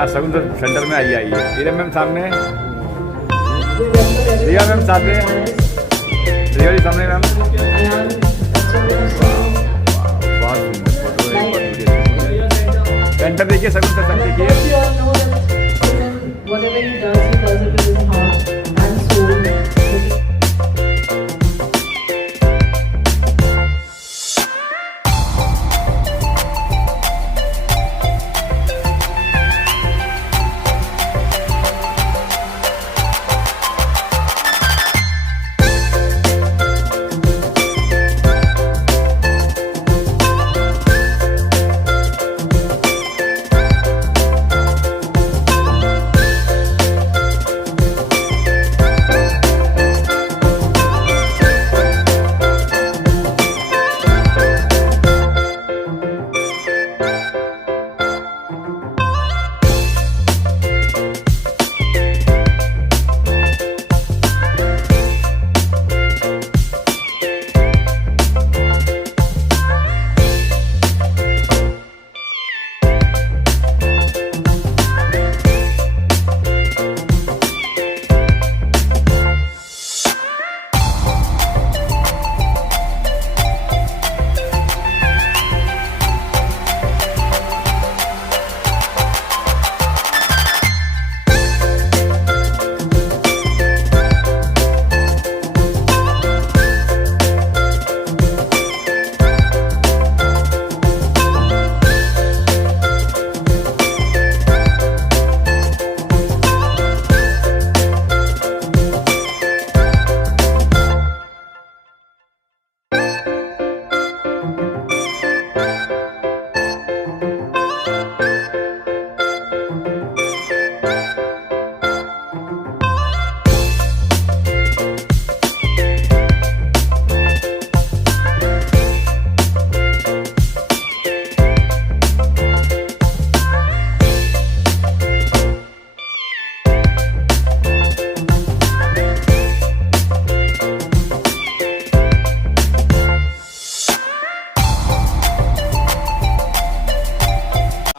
ना सगुन तो सेंटर में आइए हीरा मैम सामने, रिया मैम साथ में, रिया जी सामने मैम। बहुत सुंदर फोटो है, बहुत बढ़िया। सेंटर देखिए, सगुन का सेंटर देखिए।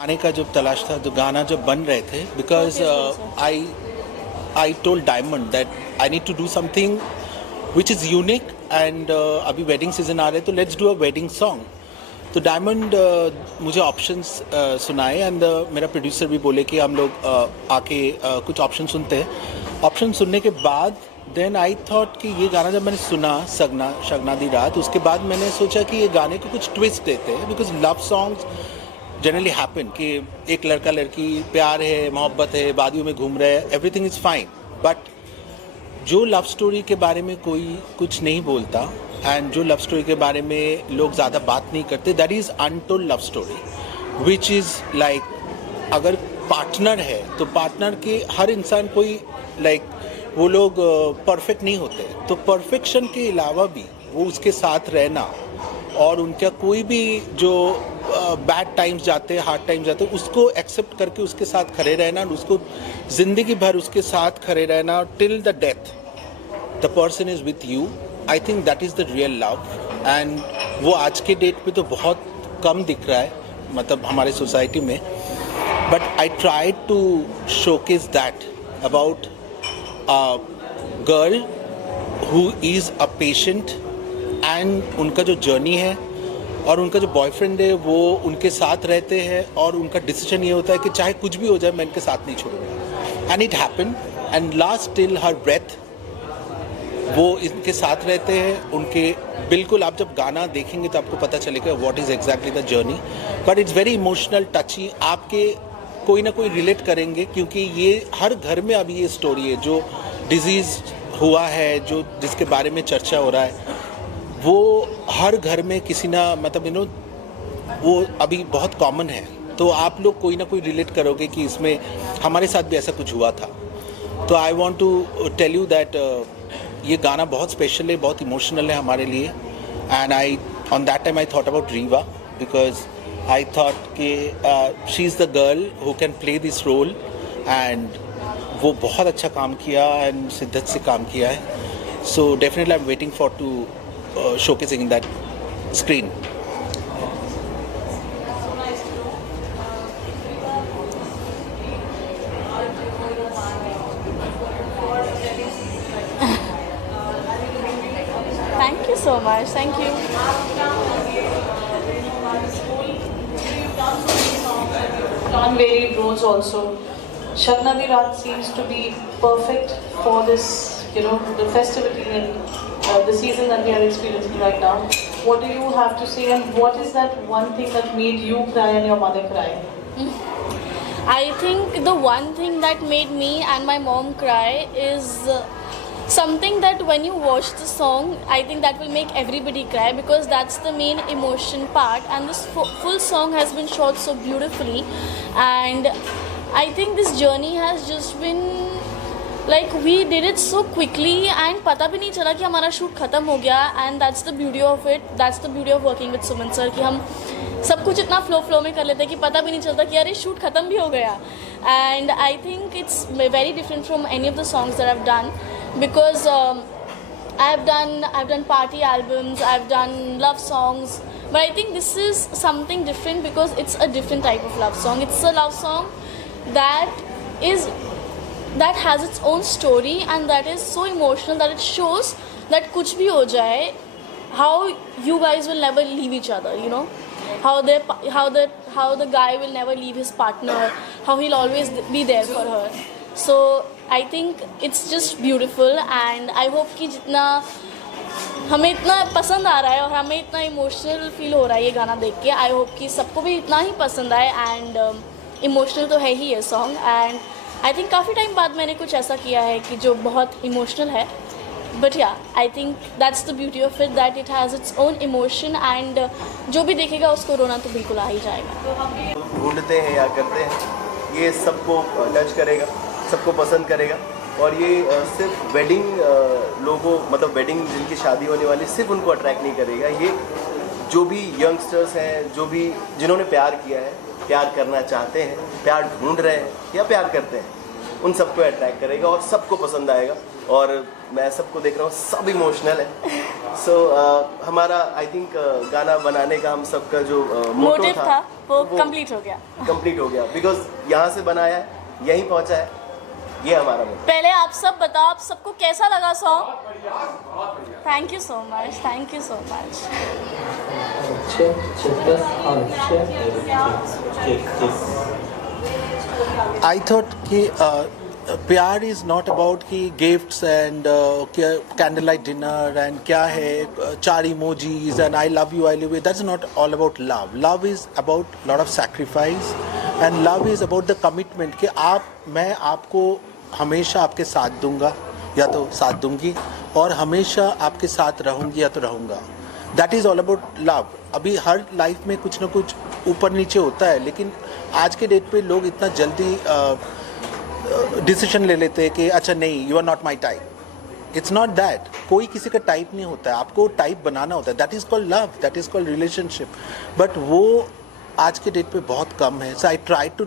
गाने का जो तलाश था, जो गाना जब बन रहे थे, because I told Diamond that I need to do something which is unique and अभी वेडिंग सीजन आ रहे हैं तो let's do a wedding song. तो डायमंड मुझे ऑप्शंस सुनाए एंड मेरा प्रोड्यूसर भी बोले कि हम लोग आके कुछ ऑप्शन सुनते हैं। ऑप्शन सुनने के बाद देन आई थॉट कि ये गाना जब मैंने सुना शगना दी रात, उसके बाद मैंने सोचा कि ये गाने को कुछ ट्विस्ट देते हैं, because love songs generally happen कि एक लड़का लड़की प्यार है, मोहब्बत है, वादियों में घूम रहे हैं, एवरीथिंग इज़ फाइन, बट जो लव स्टोरी के बारे में कोई कुछ नहीं बोलता एंड जो लव स्टोरी के बारे में लोग ज़्यादा बात नहीं करते, that is untold love story which is like अगर पार्टनर है तो पार्टनर के हर इंसान कोई लाइक वो लोग परफेक्ट नहीं होते, तो परफेक्शन के अलावा भी वो उसके साथ रहना और उनका कोई भी जो बैड टाइम्स जाते हैं, हार्ड टाइम्स जाते हैं, उसको एक्सेप्ट करके उसके साथ खड़े रहना, उसको ज़िंदगी भर उसके साथ खड़े रहना till the death the person is with you. I think that is the real love and वो आज के डेट पे तो बहुत कम दिख रहा है, मतलब हमारे सोसाइटी में, but I try to showcase that about a girl who is a patient and उनका जो जर्नी है और उनका जो बॉयफ्रेंड है वो उनके साथ रहते हैं और उनका डिसीजन ये होता है कि चाहे कुछ भी हो जाए मैं इनके साथ नहीं छोड़ूंगा, and it happen and last till her breath वो इनके साथ रहते हैं। उनके बिल्कुल आप जब गाना देखेंगे तो आपको पता चलेगा what is exactly the journey, but it's very emotional टची, आपके कोई ना कोई रिलेट करेंगे क्योंकि ये हर घर में अभी ये स्टोरी है जो डिजीज़ हुआ है, जो जिसके बारे में चर्चा हो रहा है, वो हर घर में किसी ना मतलब वो अभी बहुत कॉमन है, तो आप लोग कोई ना कोई रिलेट करोगे कि इसमें हमारे साथ भी ऐसा कुछ हुआ था। तो I want to tell you that ये गाना बहुत स्पेशल है, बहुत इमोशनल है हमारे लिए, and I on that time I thought about Reeva because I thought कि she is the girl who can play this role and वो बहुत अच्छा काम किया एंड शिद्दत से काम किया है। So definitely I am waiting for to showcasing in that screen. so much. Thank you. On varied roles also. Shabnami Raat seems to be perfect for this, the festivity and the season that we are experiencing right now. What do you have to say, and what is that one thing that made you cry and your mother cry? I think the one thing that made me and my mom cry is something that when you watch the song, I think that will make everybody cry, because that's the main emotion part, and this full song has been shot so beautifully, and I think this journey has just been like we did it so quickly and पता भी नहीं चला कि हमारा shoot ख़त्म हो गया, and that's the beauty of it, that's the beauty of working with Suman sir कि हम सब कुछ इतना फ्लो में कर लेते हैं कि पता भी नहीं चलता कि यार शूट ख़त्म भी हो गया. And I think it's very different from any of the songs that I've done, because I've done party albums, I've done love songs, but I think this is something different because it's a different type of love song. It's a love song that has its own story, and that is so emotional that it shows that kuch bhi ho jaye, how you guys will never leave each other, how the guy will never leave his partner, how he'll always be there for her. So I think it's just beautiful, and I hope कि जितना हमें इतना पसंद आ रहा है और हमें इतना इमोशनल फील हो रहा है ये गाना देख के, आई होप कि सबको भी इतना ही पसंद आए. एंड इमोशनल तो है ही ये सॉन्ग, एंड आई थिंक काफ़ी टाइम बाद मैंने कुछ ऐसा किया है कि जो बहुत इमोशनल है. बट या I think that's the beauty of it, that it has its own emotion, and जो भी देखेगा उसको रोना तो बिल्कुल आ ही जाएगा. ढूंढते हैं या करते हैं, ये सबको टच करेगा, सबको पसंद करेगा. और ये सिर्फ वेडिंग लोगों, मतलब वेडिंग जिनकी शादी होने वाली, सिर्फ उनको अट्रैक्ट नहीं करेगा. ये जो भी यंगस्टर्स हैं, जो भी जिन्होंने प्यार किया है, प्यार करना चाहते हैं, प्यार ढूंढ रहे हैं या प्यार करते हैं, उन सबको अट्रैक्ट करेगा और सबको पसंद आएगा. और मैं सबको देख रहा हूँ, सब इमोशनल है. सो हमारा आई थिंक गाना बनाने का हम सबका जो मोटिव था वो कंप्लीट हो गया बिकॉज यहाँ से बनाया है, यहीं पहुँचा है, ये हमारा मोटिव. पहले आप सब बताओ, आप सबको कैसा लगा song? Thank you so much, thank you so much. I thought कि प्यार इज़ नॉट अबाउट कि gifts and candle light dinner and क्या है 4 emojis and I love you that's not all about love. Love is about lot of sacrifice, and love is about the commitment कि मैं आपको हमेशा आपके साथ दूंगा या तो साथ दूंगी, और हमेशा आपके साथ रहूंगी या तो रहूँगा. That is all about love. अभी हर लाइफ में कुछ ना कुछ ऊपर नीचे होता है, लेकिन आज के डेट पे लोग इतना जल्दी डिसीजन ले लेते हैं कि अच्छा नहीं, you are not my type. It's not that. कोई किसी का टाइप नहीं होता है, आपको टाइप बनाना होता है. That is called love, that is called relationship. But वो आज के डेट पे बहुत कम है. So I try to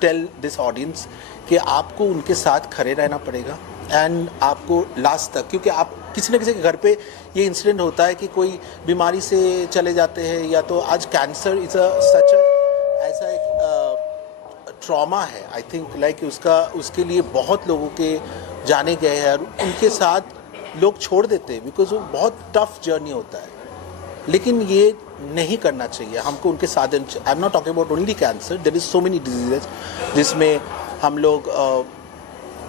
tell this audience कि आपको उनके साथ खड़े रहना पड़ेगा, एंड आपको लास्ट तक, क्योंकि आप किसी न किसी के घर पे ये इंसिडेंट होता है कि कोई बीमारी से चले जाते हैं, या तो आज कैंसर इज़ ऐसा एक ट्रॉमा है. आई थिंक लाइक उसके लिए बहुत लोगों के जाने गए हैं, और उनके साथ लोग छोड़ देते हैं बिकॉज वो बहुत टफ जर्नी होता है. लेकिन ये नहीं करना चाहिए हमको उनके साथ. I am not talking about only cancer, there is so many diseases जिसमें हम लोग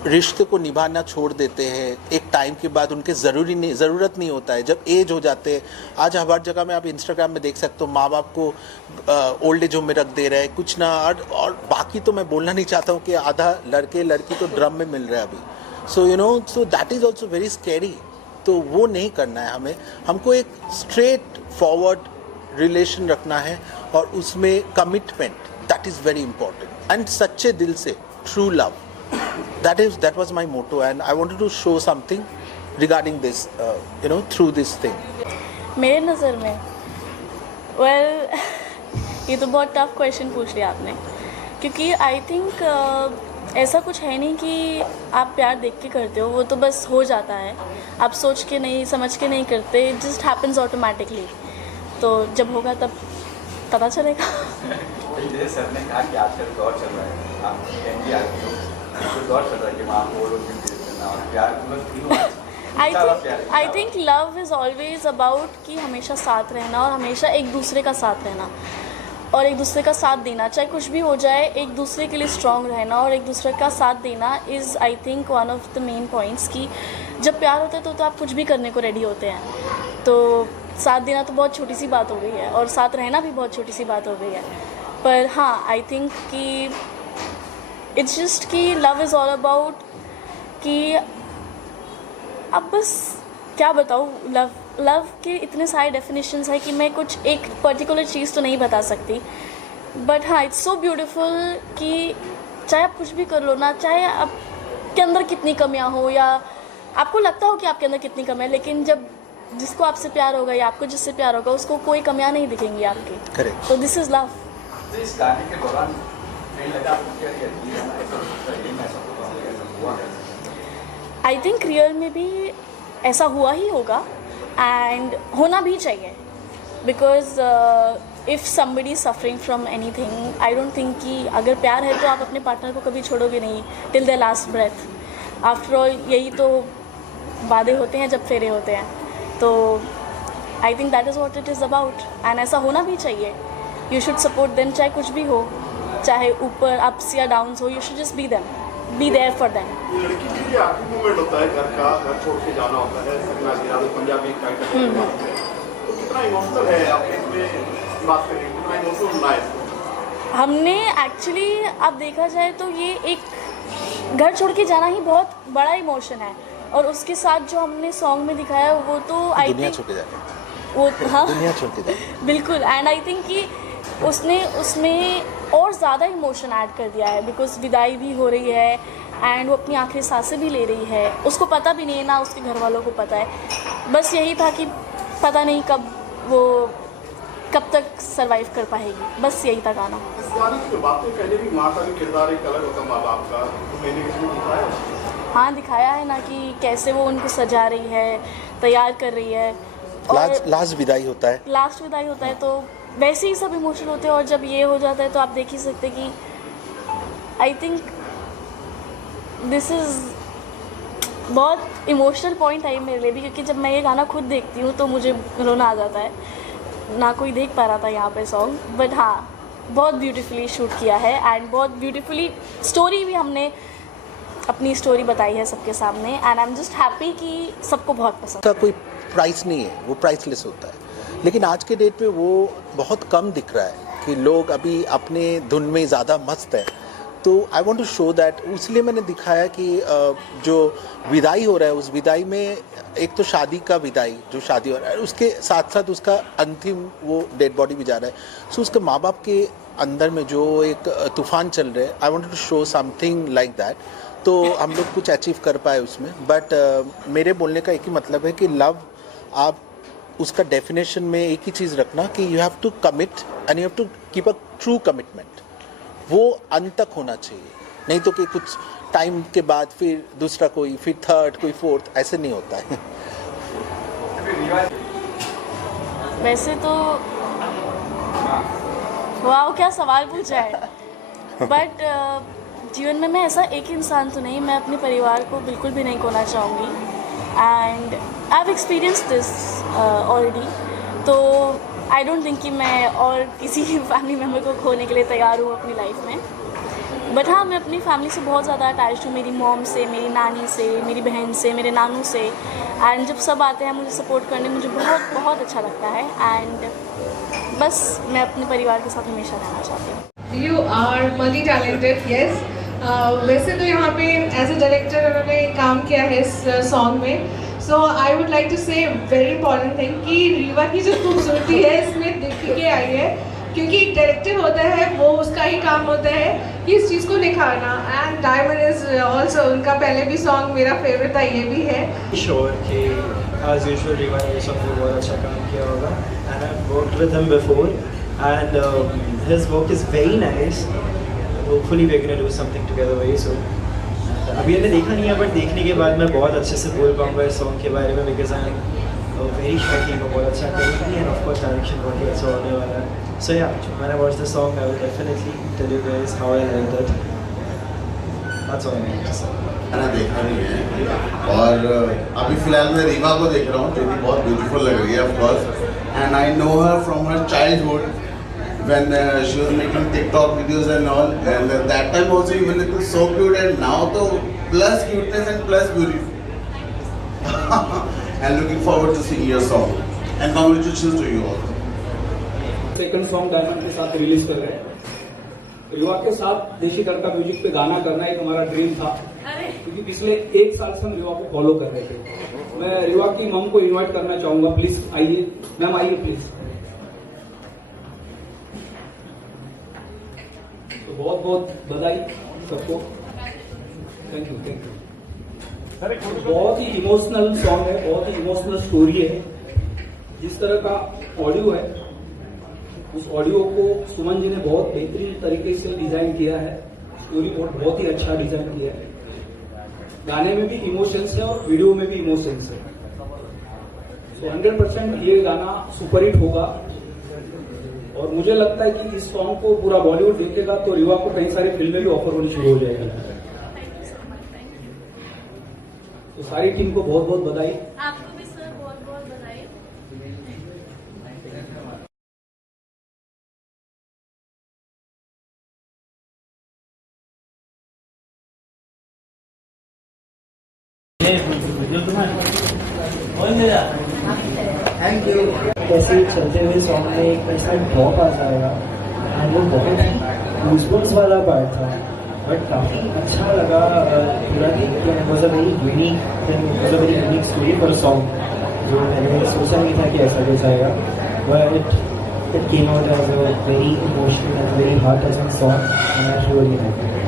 रिश्ते को निभाना छोड़ देते हैं. एक टाइम के बाद उनके ज़रूरत नहीं होता है, जब एज हो जाते हैं. आज हर जगह में आप इंस्टाग्राम में देख सकते हो, माँ बाप को ओल्ड एज होम में रख दे रहे हैं, कुछ ना. और बाकी तो मैं बोलना नहीं चाहता हूँ कि आधा लड़के लड़की तो ड्रम में मिल रहे हैं अभी. So that is also very scary. तो वो नहीं करना है हमें. हमको एक स्ट्रेट फॉरवर्ड रिलेशन रखना है, और उसमें commitment, that is very important, and सच्चे दिल से, true love. That was my motto, and I wanted to show something regarding this, through this thing. मेरे नज़र में ये तो बहुत टफ क्वेश्चन पूछ लिया आपने, क्योंकि आई थिंक ऐसा कुछ है नहीं कि आप प्यार देख के करते हो, वो तो बस हो जाता है. आप सोच के नहीं, समझ के नहीं करते, इट जस्ट हैपन्स ऑटोमेटिकली. तो जब होगा तब पता चलेगा. सर ने कहा कि आजकल दौर चल रहा है, आप दौर चल रहा है कि वहाँ और प्यार I think love is always about कि हमेशा साथ रहना और हमेशा एक दूसरे का साथ रहना और एक दूसरे का साथ देना, चाहे कुछ भी हो जाए एक दूसरे के लिए स्ट्रॉन्ग रहना और एक दूसरे का साथ देना is I think one of the main points. कि जब प्यार होता है तो आप कुछ भी करने को रेडी होते हैं, तो साथ देना तो बहुत छोटी सी बात हो गई है और साथ रहना भी बहुत छोटी सी बात हो गई है। पर हाँ, आई थिंक कि इट्स जस्ट कि लव इज़ ऑल अबाउट कि अब बस क्या बताऊँ, लव के इतने सारे डेफिनेशंस है कि मैं कुछ एक पर्टिकुलर चीज़ तो नहीं बता सकती। बट हाँ, इट्स सो ब्यूटीफुल कि चाहे आप कुछ भी कर लो ना, चाहे आपके अंदर कितनी कमियां हो या आपको लगता हो कि आपके अंदर कितनी कमियां, लेकिन जब जिसको आपसे प्यार होगा या आपको जिससे प्यार होगा उसको कोई कमियां नहीं दिखेंगी आपकी। करेक्ट। तो दिस इज़ लव। इस गाने के दौरान ट्रेन लगा हुआ है। आई थिंक रियल में भी ऐसा हुआ ही होगा एंड होना भी चाहिए, because if somebody suffering from any thing, I don't think कि अगर प्यार है तो आप अपने पार्टनर को कभी छोड़ोगे नहीं till the last breath. After all यही तो वादे होते हैं जब फेरे होते हैं, तो I think that is what it is about and ऐसा होना भी चाहिए। यू शुड सपोर्ट देम, चाहे कुछ भी हो, चाहे ऊपर अप्स या डाउन्स हो, you should just be them, be there for them. लड़की के लिए आखिरी मोमेंट होता है, घर छोड़ के जाना होता है, सगना गिरा पंजाबी तो कितना इमोशनल है आपने इसमें बात करें, कितना इमोशनल होना है? हमने एक्चुअली अब देखा जाए तो ये एक घर छोड़ के जाना ही बहुत बड़ा इमोशन है और उसके साथ जो हमने सॉन्ग में दिखाया वो तो आई दुनिया थिंक छोड़ के जाना, वो हाँ दुनिया छोड़ के जाना बिल्कुल। एंड आई थिंक कि उसने उसमें और ज़्यादा इमोशन ऐड कर दिया है, बिकॉज विदाई भी हो रही है एंड वो अपनी आखिरी सांसें भी ले रही है। उसको पता भी नहीं है, ना उसके घर वालों को पता है, बस यही था कि पता नहीं कब तक सरवाइव कर पाएगी, बस यही था गाना। इस गाने की बात तो कहने भी माँ का भी किरदार एक अलग होता, माँ बाप का, तो मैंने इसमें दिखाया। हाँ, दिखाया है ना कि कैसे वो उनको सजा रही है, तैयार कर रही है और लास्ट विदाई होता है, लास्ट विदाई होता है, तो वैसे ही सब इमोशनल होते हैं। और जब ये हो जाता है तो आप देख ही सकते कि आई थिंक दिस इज़ बहुत इमोशनल पॉइंट है मेरे लिए भी, क्योंकि जब मैं ये गाना खुद देखती हूँ तो मुझे रोना आ जाता है। ना कोई देख पा रहा था यहाँ पे सॉन्ग, बट हाँ बहुत ब्यूटीफुली शूट किया है एंड बहुत ब्यूटीफुली स्टोरी भी हमने अपनी स्टोरी बताई है सबके सामने and I am just happy कि सबको बहुत पसंद। का कोई प्राइस नहीं है, वो प्राइसलेस होता है, लेकिन आज के डेट पे वो बहुत कम दिख रहा है कि लोग अभी अपने धुन में ज़्यादा मस्त है। तो I want to show that, इसलिए मैंने दिखाया कि जो विदाई हो रहा है उस विदाई में एक तो शादी का विदाई, जो शादी हो रहा है उसके साथ साथ उसका अंतिम वो डेड बॉडी भी जा रहा है। सो उसके माँ बाप के अंदर में जो एक तूफान चल रहा है, I want to show something like that. तो हम लोग कुछ अचीव कर पाए उसमें, बट मेरे बोलने का एक ही मतलब है कि लव, आप उसका डेफिनेशन में एक ही चीज़ रखना कि you have to commit and you have to keep a true commitment. वो अंत तक होना चाहिए, नहीं तो कि कुछ टाइम के बाद फिर दूसरा कोई, फिर थर्ड, कोई फोर्थ, ऐसे नहीं होता है। वैसे तो वाह क्या सवाल पूछा है, बट जीवन में मैं ऐसा एक इंसान तो नहीं, मैं अपने परिवार को बिल्कुल भी नहीं खोना चाहूँगी and I have experience this already. तो आई डोंट थिंक कि मैं और किसी फैमिली मेम्बर को खोने के लिए तैयार हूँ अपनी लाइफ में। बट हाँ, मैं अपनी फैमिली से बहुत ज़्यादा अटैच्ड हूँ, मेरी मॉम से, मेरी नानी से, मेरी बहन से, मेरे नानू से। एंड जब सब आते हैं मुझे सपोर्ट करने, मुझे बहुत बहुत अच्छा लगता है एंड बस मैं अपने परिवार के साथ हमेशा रहना चाहती हूँ। You are multi-talented, yes. वैसे तो यहाँ पे एज ए डायरेक्टर उन्होंने काम किया है इस सॉन्ग में। सो आई वुड लाइक टू से वेरी इंपॉर्टेंट थिंग कि रीवा की जो खूबसूरती है इसमें दिख के आई है, क्योंकि एक डायरेक्टर होता है वो उसका ही काम होता है कि इस चीज़ को निखारना। एंड डायमंड इज ऑल्सो, उनका पहले भी सॉन्ग मेरा फेवरेट था, ये भी है। श्योर कि एज यूजुअल रीवा ने इस सॉन्ग में बहुत अच्छा काम किया होगा and I worked with him before and his work is very nice. Hopefully we are gonna do something together very soon. अभी मैंने देखा नहीं है, बट देखने के बाद मैं बहुत अच्छे से बोल पाऊँगा इस सॉन्ग के बारे में, because I am very sure कि वो बहुत अच्छा करेगी एंड ऑफ कोर्स डायरेक्शन बहुत ही अच्छा होने वाला है। सो या when I watch the song I will definitely tell you guys how I like that. That's all I have to say. गाना देखा नहीं है और और अभी फिलहाल मैं रीवा को देख रहा हूँ जो कि बहुत ब्यूटीफुल लग रही है of course, and I know her from her childhood when she was making TikTok videos and all, and that time also even it was so cute, and now to plus cuteness and plus beauty. And looking forward to seeing your song, and congratulations to you all. Second song diamond के साथ release कर रहे हैं. युवा के साथ देशी तड़का music पे गाना करना एक हमारा ड्रीम था, क्योंकि पिछले 1 साल से हम युवा को फॉलो कर रहे थे. मैं युवा की मम को इनवाइट करना चाहूंगा, प्लीज आइए मैम, आइए प्लीज. तो बहुत बहुत बधाई सबको. Thank you. बहुत ही इमोशनल सॉन्ग है, बहुत ही इमोशनल स्टोरी है. जिस तरह का ऑडियो है, उस ऑडियो को सुमन जी ने बहुत बेहतरीन तरीके से डिजाइन किया है. स्टोरी बहुत ही अच्छा डिजाइन किया है. गाने में भी इमोशंस है और वीडियो में भी इमोशंस है. तो 100% ये गाना सुपरहिट होगा. और मुझे लगता है कि इस सॉन्ग को पूरा बॉलीवुड देखेगा तो युवा को कई सारी फिल्में भी ऑफर होनी शुरू हो जाएगी. तो सारी टीम को बहुत बहुत बधाई. आपको भी सर बहुत बहुत बधाई. Thank you. कैसे चलते हुए सॉन्ग में एक ऐसा ड्रॉप आ जाएगा, एंड वो बहुत ही गूज़बम्स वाला पार्ट था, बट काफ़ी अच्छा लगा पूरा दिन. It was a very unique thing, it was a very unique story for a song जो मैंने सोचा नहीं था कि ऐसा कुछ आएगा. But it came out as a very emotional and very heart touching song, and I really like it.